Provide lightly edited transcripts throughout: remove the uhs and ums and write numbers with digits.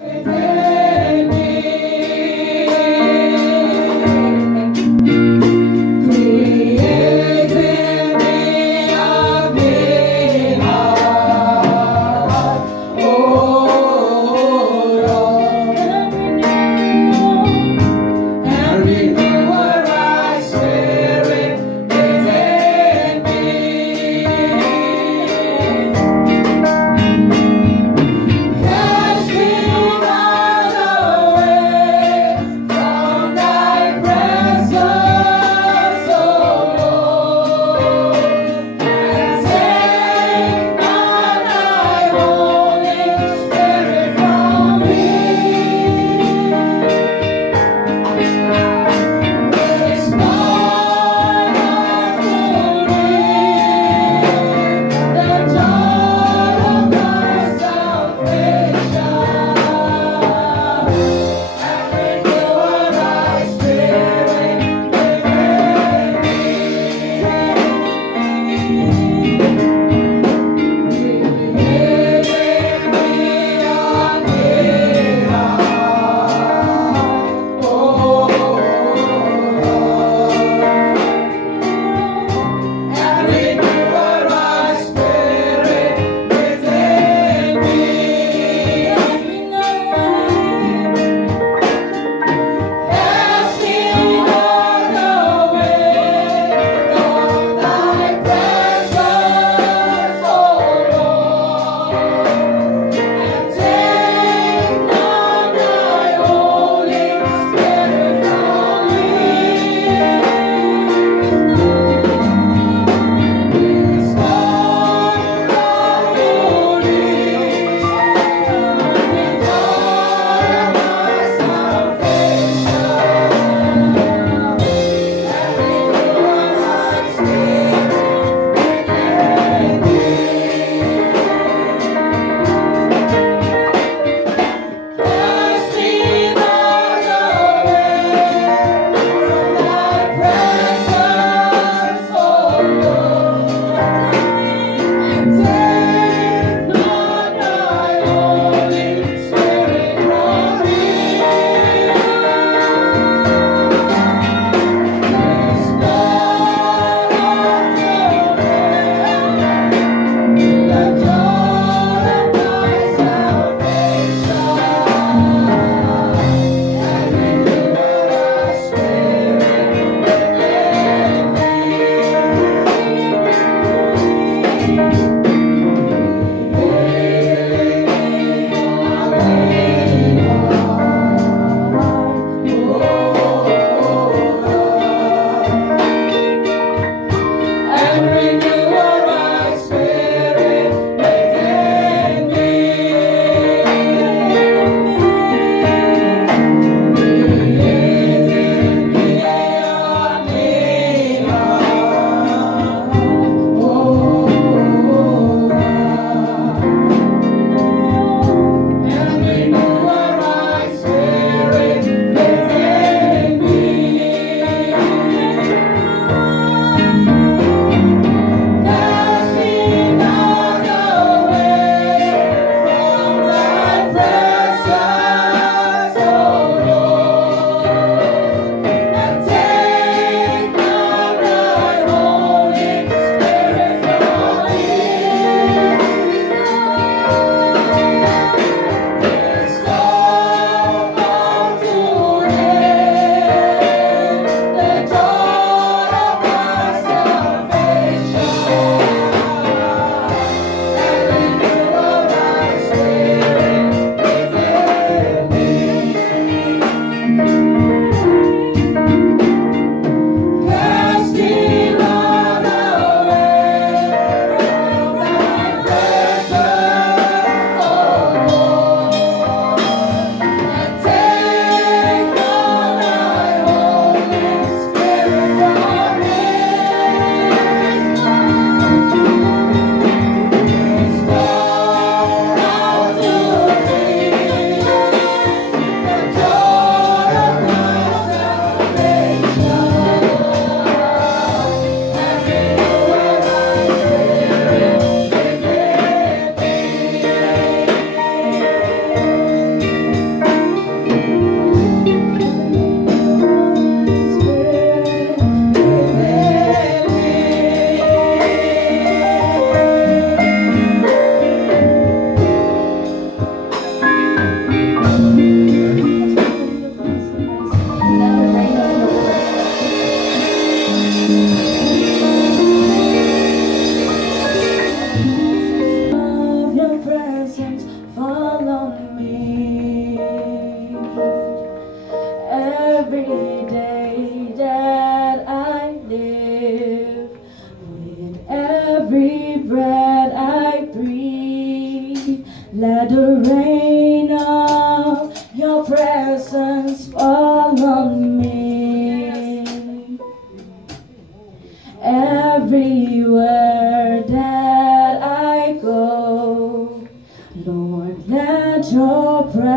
Cast me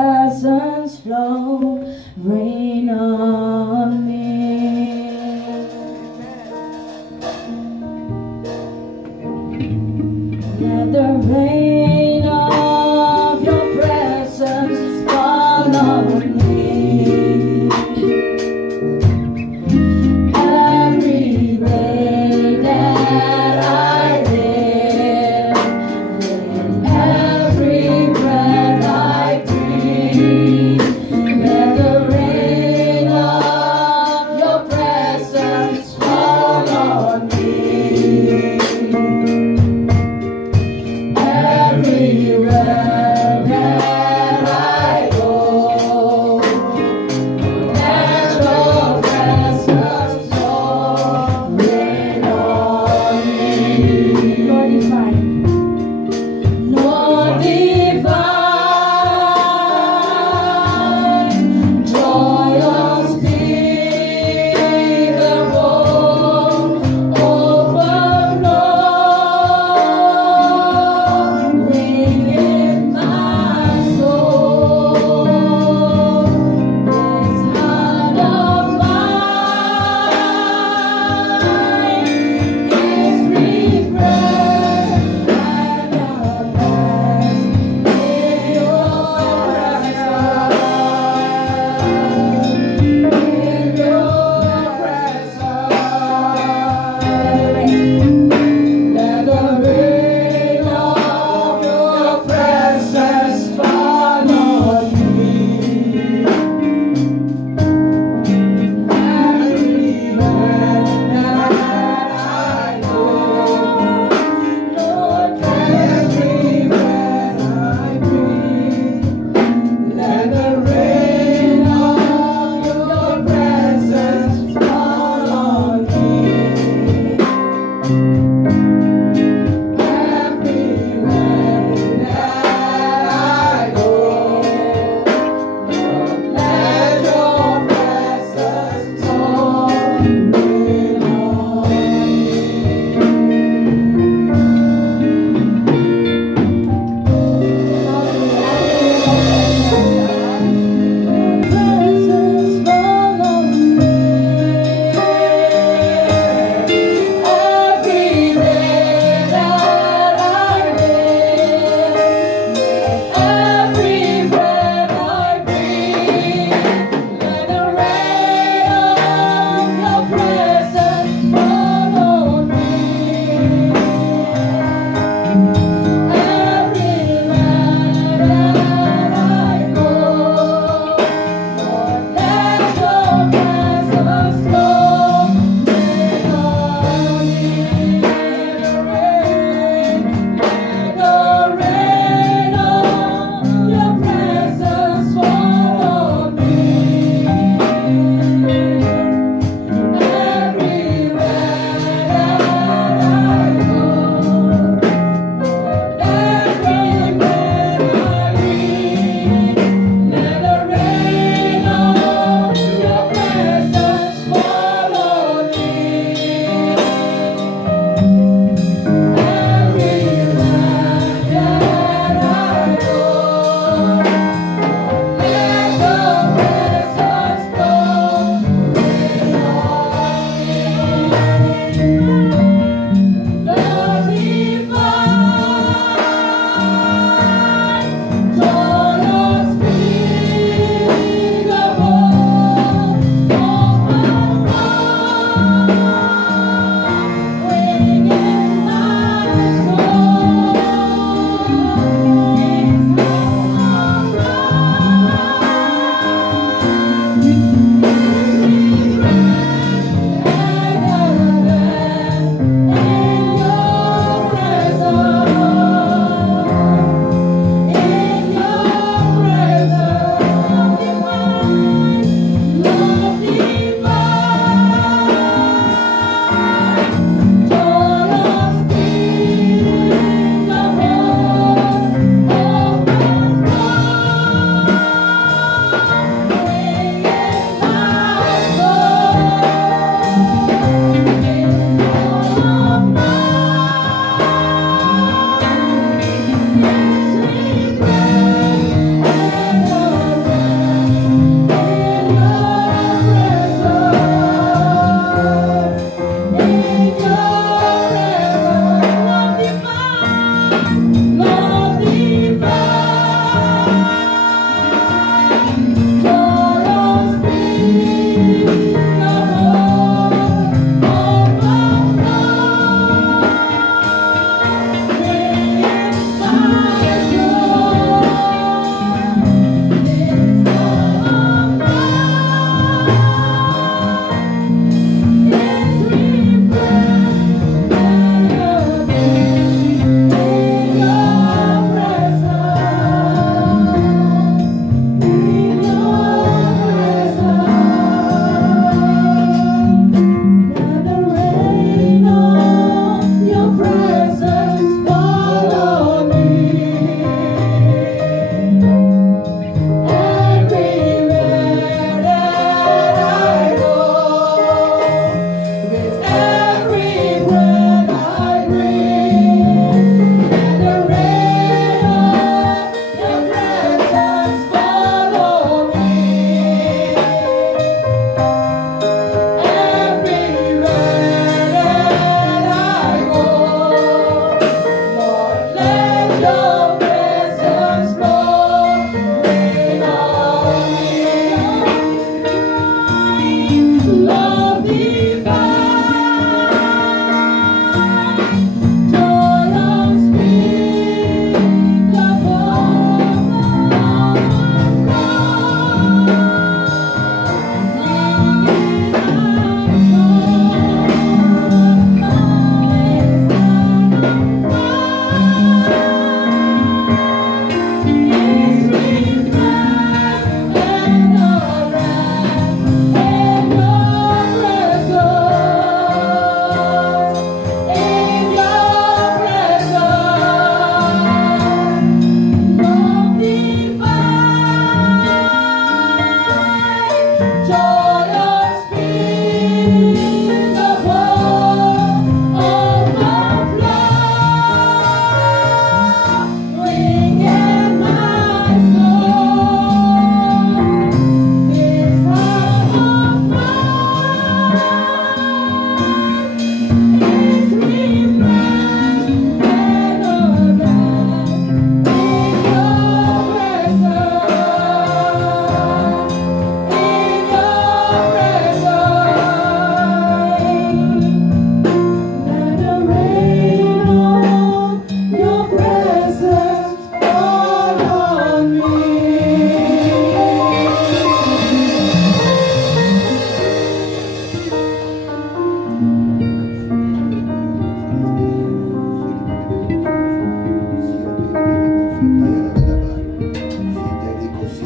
presence flow, rain on me. Let the rain of your presence fall on me. Every day that I live, with every breath I breathe, let the rain of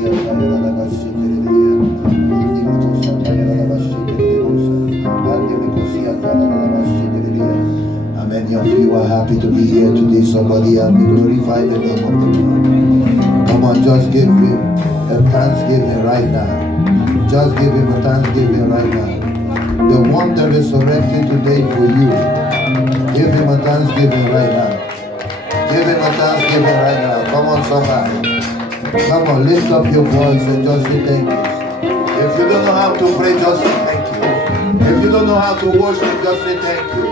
How many of you are happy to be here today? Somebody help me glorify the name of the Lord. Come on, just give him a thanksgiving right now. Just give him a thanksgiving right now. The one that resurrected today for you. Give him a thanksgiving right now. Give him a thanksgiving right now. Come on, somebody. Come on, lift up your voice and just say thank you. If you don't know how to pray, just say thank you. If you don't know how to worship, just say thank you.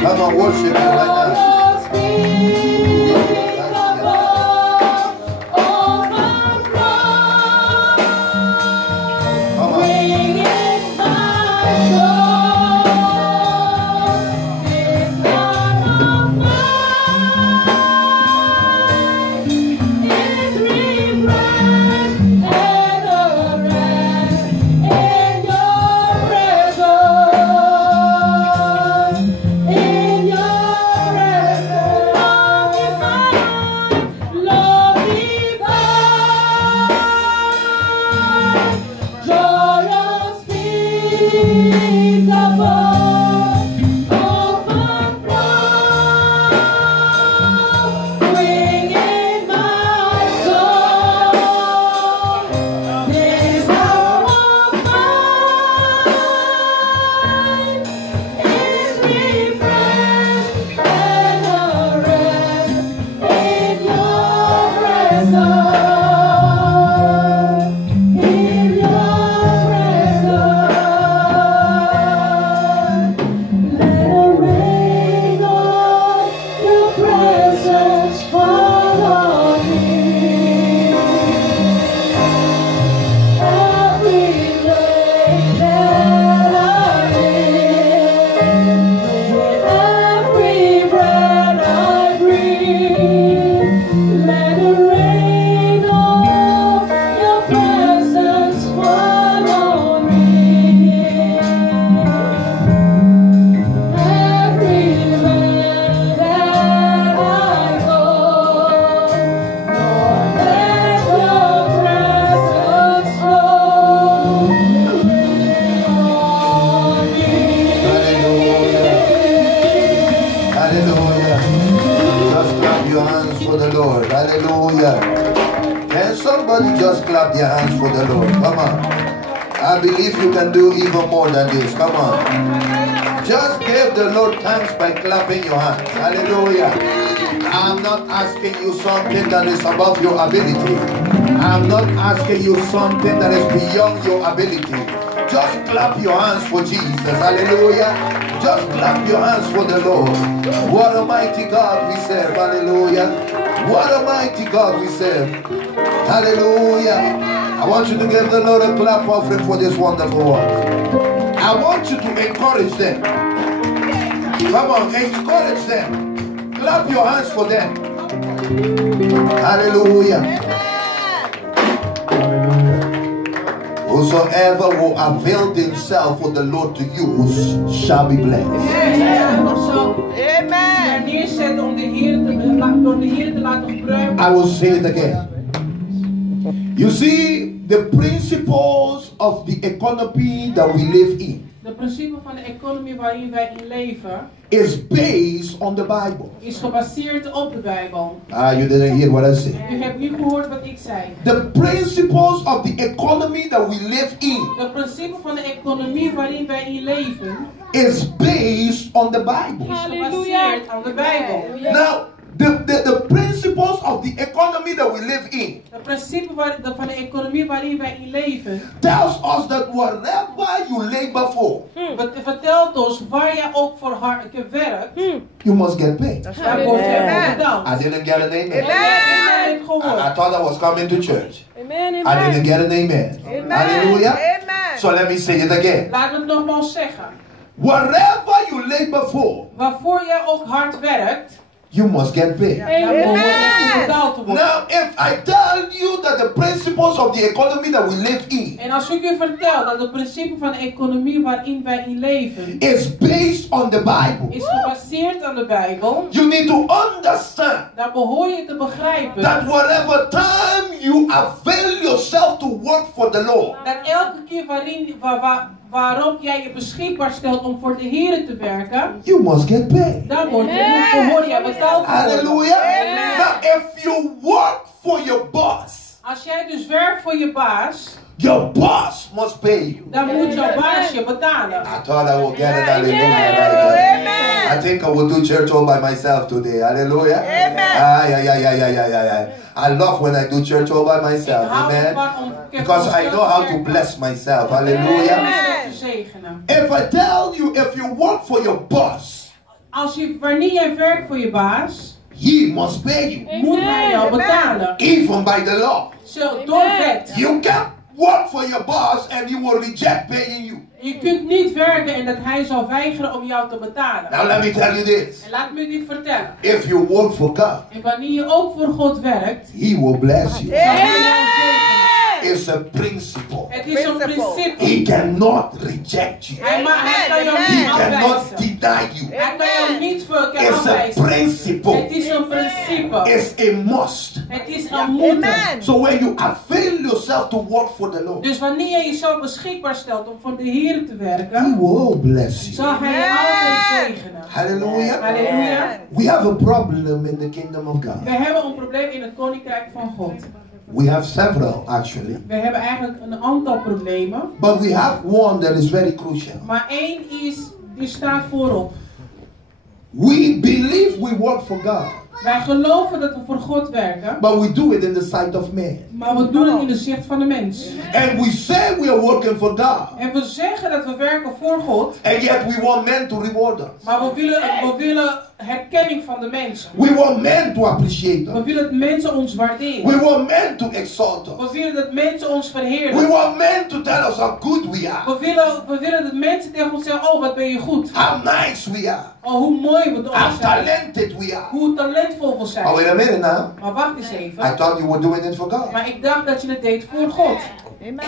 Come on, worship him right now. I believe you can do even more than this. Come on. Just give the Lord thanks by clapping your hands. Hallelujah. I'm not asking you something that is above your ability. I'm not asking you something that is beyond your ability. Just clap your hands for Jesus. Hallelujah. Just clap your hands for the Lord. What a mighty God we serve. Hallelujah. What a mighty God we serve. Hallelujah. I want you to give the Lord a clap offering for this wonderful one. I want you to encourage them. Come on, encourage them. Clap your hands for them. Hallelujah. Whosoever will avail himself for the Lord to use shall be blessed. Amen. I will say it again. You see, the principles of the economy that we live in de principe van de economie waarin wij in leven is based on the Bible. Is gebaseerd op de Bijbel. You didn't hear what I said. U hebt niet gehoord wat ik zei. The principles of the economy that we live in. De principe van de economie waarin wij in leven is based on the Bible. Is gebaseerd aan de Bijbel. Now, the principles of the economy that we live in. De principe van de economie waarin wij in leven tells us that wherever you labor for, vertelt ons waar je ook voor hard werkt, you must get paid. Daar word je bedankt. I didn't get an amen. I thought I was coming to church. I didn't get an amen. Hallelujah. So let me say it again. Laat me het nogmaals zeggen. Wherever you labor for, waarvoor je ook hard werkt, you must get paid. Dan behoort het betaald te worden. Now, if I tell you that the principles of the economy that we live in En als ik u vertel dat het principe van de economie waarin wij in leven is based on the Bible, is gebaseerd aan de Bijbel, you need to understand dan behoor je te begrijpen that whatever time you avail yourself to work for the Lord, dat elke keer waarop jij je beschikbaar stelt om voor de Heer te werken, you must get paid. dan behoor je betaald te worden. Hallelujah. Now, if you work for your boss, Als jij dus werkt voor je baas, your boss must pay you. dan moet jouw baas je betalen. I thought I would get it. Hallelujah. Right there. I think I will do church all by myself today. Hallelujah. I love when I do church all by myself. Amen. Because I know how to bless myself. Hallelujah. If I tell you, if you work for your boss, wanneer jij werkt voor je baas, he must pay you. moet hij jou betalen. Even by the law. Door wet. You can't work for your boss and he will reject paying you. Je kunt niet werken en dat hij zal weigeren om jou te betalen. Now let me tell you this. En laat me dit vertellen. If you work for God, En wanneer je ook voor God werkt, he will bless you. zal hij jou zegenen. It's a principle. Het is een principe. He cannot reject you. Hij kan jou He niet cannot afwijzen. deny you. Hij kan jou niet It's a afwijzen. principle. Het is een principe. It's a must. Het is een moeten. So when you avail yourself to work for the Lord, Dus wanneer je jezelf beschikbaar stelt om voor de Heer te he werken, will bless you. zal hij je altijd zegenen. Hallelujah. Halleluja. We have a problem in the kingdom of God. We hebben een probleem in het koninkrijk van God. We have several actually. We hebben eigenlijk een aantal problemen. But we have one that is very crucial. Maar één die staat voorop. We believe we work for God, Wij geloven dat we voor God werken, but we do it in the sight of man. maar we doen het in de zicht van de mens. And we say we are working for God, En we zeggen dat we werken voor God, and yet we want men to reward us. maar we willen herkenning van de mensen. We want men to appreciate We us. willen dat mensen ons waarderen. We want men to exalt us. We willen dat mensen ons We verheerlijken. want men to tell us how good we are, We willen dat mensen tegen ons zeggen, oh wat ben je goed. how nice we are, Oh hoe mooi we how zijn. talented we are. Hoe talentvol we Oh, zijn. wait a minute now. Maar wacht eens I even. thought you were doing it for God. Maar ik dacht dat je het deed voor God. Amen.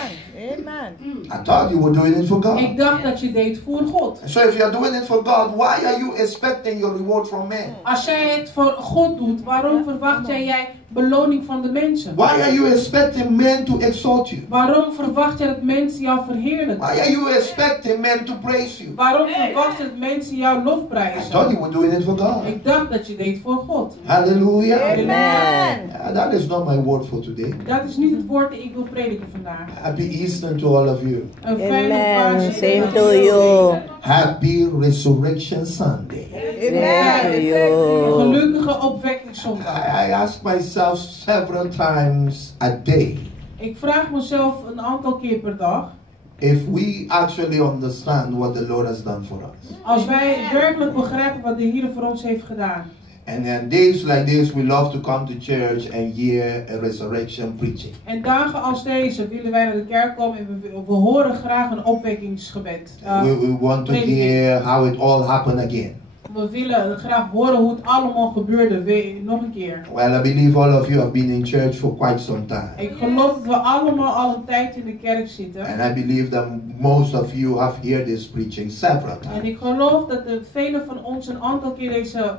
Amen. I thought you were doing it for God. Ik dacht dat je het deed voor God. So if you're doing it for God, why are you expecting your reward from men? Als jij het voor God doet, waarom verwacht jij beloning van de mensen? Why are you expecting men to exalt you? Waarom verwacht jij dat mensen jou verheerlijken? Why are you expecting men to praise you? Waarom verwacht je dat mensen jou I lofprijzen? thought you were doing it for God. Ik dacht dat je deed voor God. Hallelujah. Amen. Yeah, that is not my word for today. Dat is niet het woord dat ik wil prediken vandaag. Happy Easter to all of you. Een fijne Amen. Pasen. Same to you. Happy Resurrection Sunday. Same to Een you. gelukkige opwekkingszondag. I ask myself several times a day Ik vraag mezelf een aantal keer per dag. if we actually understand what the Lord has done for us. Als wij werkelijk begrijpen wat de Heer voor ons heeft gedaan. And then days like this, we love to come to church and hear a resurrection preaching. En dagen als deze willen wij naar de kerk komen en we horen graag een opwekkingsgebed. We want to hear how it all happened again. We willen graag horen hoe het allemaal gebeurde, nog een keer. Well, I believe all of you have been in church for quite some time. Ik geloof dat we allemaal al een tijd in de kerk zitten. And I believe that most of you have heard this preaching several En times. ik geloof dat de velen van ons een aantal keer deze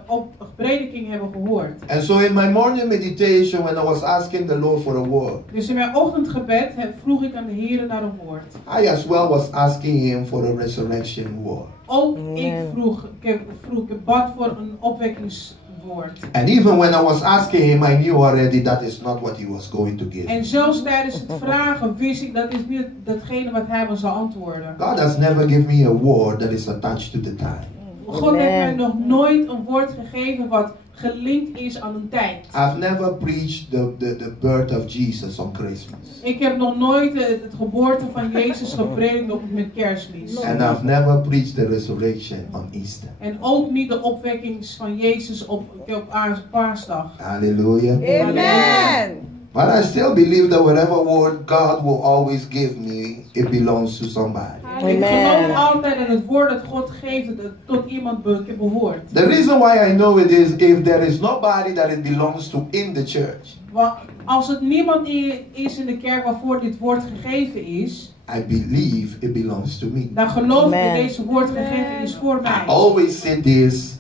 prediking hebben gehoord. And so in my morning meditation, when I was asking the Lord for a word, Dus in mijn ochtendgebed vroeg ik aan de Heer naar een woord. I as well was asking Him for a resurrection word. Ook ik bad voor een opwekkingswoord. And even when I was asking Him, I knew already that is not what He was going to give. En zelfs tijdens het vragen wist ik dat is niet datgene wat hij me zou antwoorden. God has never given me a word that is attached to the time. God heeft mij nog nooit een woord gegeven wat gelinkt is aan een tijd. I've never preached the birth of Jesus on Christmas. Ik heb nog nooit het geboorte van Jezus gepredikt met Kerstmis. And I've never preached the resurrection on Easter. En ook niet de opwekking van Jezus op Paasdag. Hallelujah. Amen. But I still believe that whatever word God will always give me, it belongs to somebody. Ik Amen. geloof altijd dat het woord dat God geeft, dat het tot iemand behoort. The reason why I know it is if there is nobody that it belongs to in the church, Want als het niemand is in de kerk waarvoor dit woord gegeven is, I believe it belongs to me. dan geloof ik dat Amen. deze woord gegeven is voor I mij. always say this,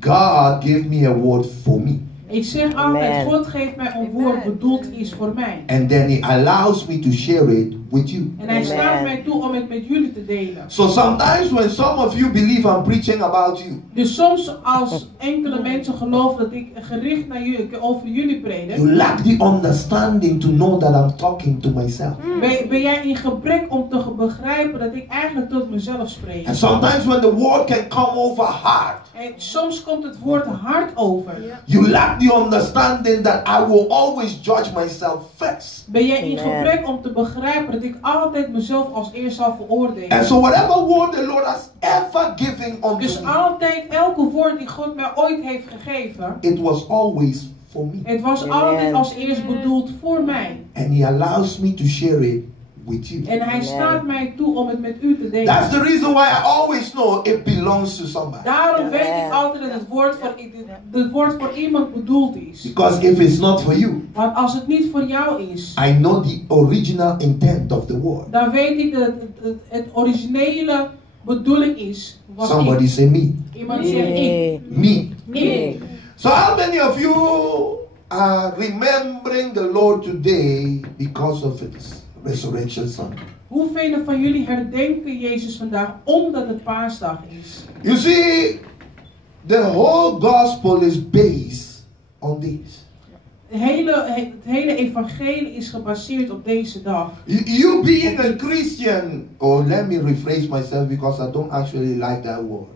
God gave me a word for me. Ik zeg altijd, Amen. God geeft mij een woord bedoeld is voor mij. And then he allows me to share it with you. En hij Amen. staat mij toe om het met jullie te delen. So sometimes when some of you believe I'm preaching about you, Dus soms als enkele mensen geloven dat ik gericht naar jullie, over jullie predik, you lack the understanding to know that I'm talking to myself. ben jij in gebrek om te begrijpen dat ik eigenlijk tot mezelf spreek. And sometimes when the word can come over hard, En soms komt het woord hard over. you lack the understanding that I will always judge myself first. Ben jij in Amen. gebrek om te begrijpen dat ik altijd mezelf als eerst zal veroordelen. And so whatever word the Lord has ever given unto Dus me, altijd, elke woord die God mij ooit heeft gegeven, it was always for me. het was Amen. altijd als eerst bedoeld voor mij. And he allows me to share it with you. En hij Amen. staat mij toe om het met u te delen. That's the reason why I always know it belongs to somebody. Daarom weet Amen. ik altijd dat het woord voor iemand bedoeld is. Because if it's not for you, Want als het niet voor jou is, I know the original intent of the word. dan weet ik dat het originele bedoeling is. Wat Somebody ik. say me. Iemand zegt ik. Nee. Me. Ik. So how many of you are remembering the Lord today because of his resurrection Sunday? Hoeveel van jullie herdenken Jezus vandaag omdat het paasdag is? You see, the whole gospel is based on this. Het hele evangelie is gebaseerd op deze dag. You being a Christian, or let me rephrase myself because I don't actually like that word.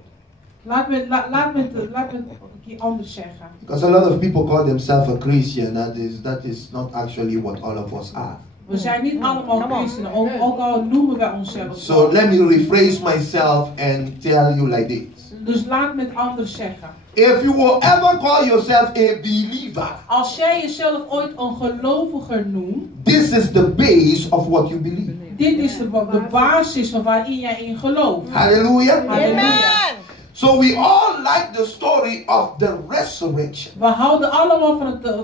Laat me het een keer anders zeggen. Because a lot of people call themselves a Christian. That is not actually what all of us are. We zijn niet allemaal christenen, ook al noemen wij onszelf So zo. let me rephrase myself and tell you like this. Dus laat me het anders zeggen. If you will ever call yourself a believer, Als jij jezelf ooit een geloviger noemt, this is the base of what you believe. dit is de basis van waarin jij in gelooft. Hallelujah. Halleluja. So we all like the story of the resurrection. We houden allemaal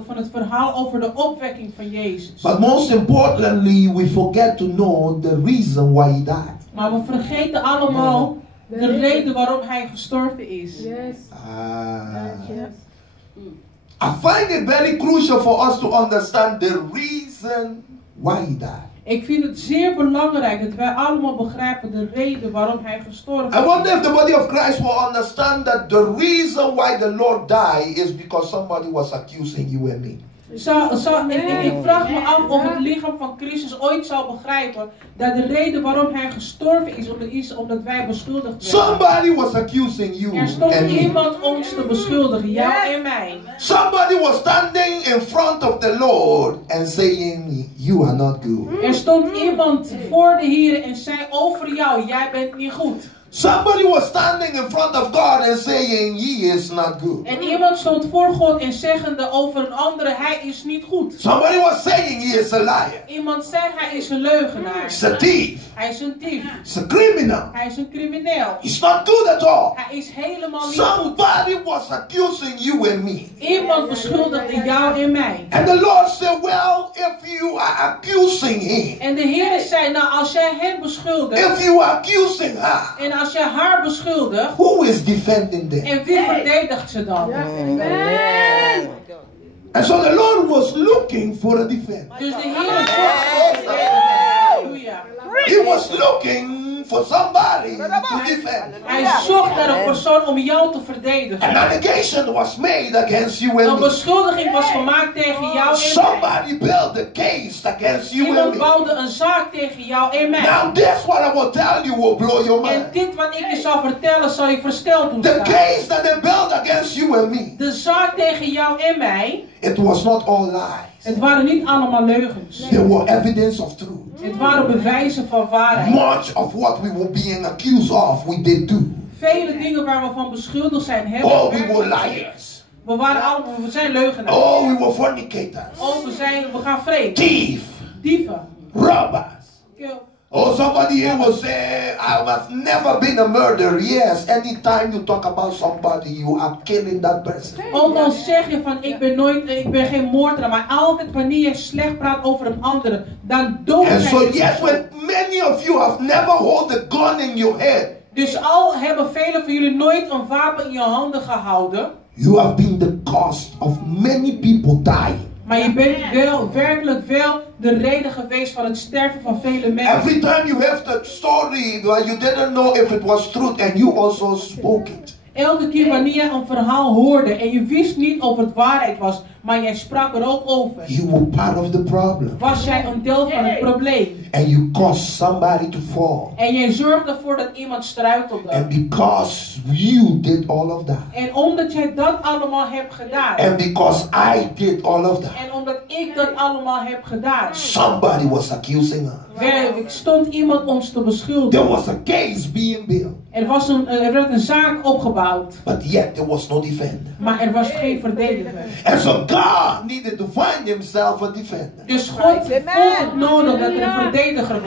van het verhaal over de opwekking van Jezus. But most importantly, we forget to know the reason why he died. Maar we vergeten allemaal de reden waarom hij gestorven is. I find it very crucial for us to understand the reason why he died. Ik vind het zeer belangrijk dat wij allemaal begrijpen de reden waarom hij gestorven I wonder is. if the body of Christ will understand that the reason why the Lord died is because somebody was accusing you and me. Ik vraag me af of het lichaam van Christus ooit zal begrijpen dat de reden waarom hij gestorven is omdat wij beschuldigd werden. Somebody was accusing you Er stond and me. iemand ons te beschuldigen, jou en mij. Somebody was standing in front of the Lord and saying, you are not good. Er stond iemand voor de Heer en zei over jou, jij bent niet goed. Somebody was standing in front of God and saying, he is not good. En iemand stond voor God en zeggende over een andere, hij is niet goed. Somebody was saying he is a liar. Iemand zei, hij is een leugenaar. He's a thief. Hij is een dief. He's a criminal. Hij is een crimineel. He's not good at all. Hij is helemaal niet goed. Somebody was accusing you and me. Iemand beschuldigde jou en mij. And the Lord said, well, if you are accusing him, En de Heer zei, nou als jij hem beschuldigt if you are accusing her, en als jij haar beschuldigt, who is defending them? en wie verdedigt ze dan? And so the Lord was looking for a defense. Dus de Heer zocht een verdediger. Halleluja. He was looking for somebody to defend. Hij zocht naar een persoon om jou te verdedigen. An allegation was made against you Een and me. beschuldiging was gemaakt tegen jou en mij. Somebody built a case against you and Iemand me. bouwde een zaak tegen jou en mij. Now this what I will tell you will blow your En mind. dit wat ik je zal vertellen zal je versteld doen The staan. case that they built against you and me, De zaak tegen jou en mij, it was not all lies. het waren niet allemaal leugens. There were evidence of truth. Het waren bewijzen van waarheid. Much of what we were being accused of, we did do. Vele dingen waar we van beschuldigd zijn hebben. Oh, we were liars. We zijn leugenaars. Oh, we were fornicators. Oh, we gaan vreemd. Thief. Dieven. Robbers. Kill. Oh, somebody here will say, I have never been a murderer. Yes, anytime you talk about somebody, you are killing that person. Ook al zeg je van ik ben geen moordenaar, maar altijd wanneer je slecht praat over een andere, dan dood And jij so, die yet, persoon. when many of you have never hold a gun in your head, Dus al hebben velen van jullie nooit een wapen in je handen gehouden, you have been the cause of many people dying. maar je bent werkelijk wel de reden geweest van het sterven van vele mensen. Every time you have that story where you didn't know if it was truth and you also spoke it. Elke keer wanneer je een verhaal hoorde en je wist niet of het waarheid was, maar jij sprak er ook over, You were part of the problem. was jij een deel van het probleem. And you caused somebody to fall. En jij zorgde ervoor dat iemand struikelde. And because you did all of that. En omdat jij dat allemaal hebt gedaan. And because I did all of that. En omdat ik dat allemaal heb gedaan. Somebody was accusing us. Stond iemand ons te beschuldigen. There was a case being built. Er werd een zaak opgebouwd. But yet there was no defender. Maar er was geen verdediger. And so God needed to find himself a defender. Dus God vond het nodig dat er een verdediger